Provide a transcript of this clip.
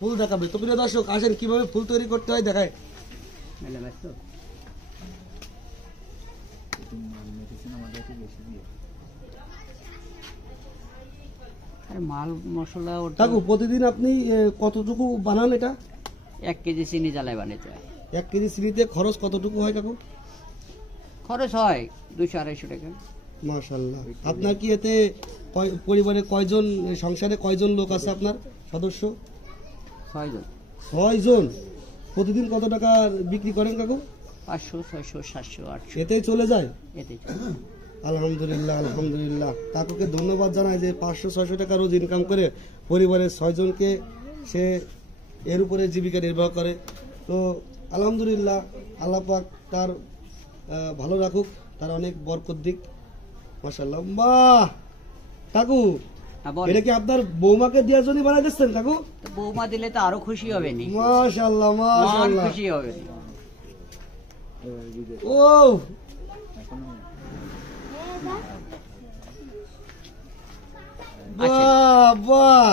ফুল দেখাবে। তো প্রিয় দর্শক আসেন কিভাবে ফুল তৈরি করতে হয় দেখায়। মাল মশলা কাকু প্রতিদিন আপনি কতটুকু বানান এটা? 1 কেজি চিনি জ্বালায় বানাতে হয়। 1 কেজি চিনিতে খরচ কতটুকু হয় কাকু? খরচ হয় 200-250 টাকা। মাশাআল্লাহ। আপনার কি এতে পরিবারে কয়জন, সংসারে কয়জন লোক আছে আপনার সদস্য? 6 জন। 6 জন। প্রতিদিন কত টাকা বিক্রি করেন কাকু? 500, 600, 700, 800 এতেই চলে যায়? এতেই। আলহামদুলিল্লাহ আলহামদুলিল্লাহ। কাকুকে ধন্যবাদ জানাই যে 500-600 টাকা রোজ ইনকাম করে পরিবারের 6 জনকে সে এর উপরে জীবিকা নির্বাহ করে। তো আলহামদুলিল্লাহ, আল্লাহ পাক তার ভালো রাখুক, তার অনেক বরকত দিক। মাশাআল্লাহ। বাহ কাকু, এটা কি আপনার বৌমাকে দেওয়ার জন্য বানাই দিচ্ছেন কাকু? বৌমা দিলে তো আরো খুশি হবে নি। মাশাআল্লাহ মাশাআল্লাহ, খুশি হবে। ও বাহ বাহ।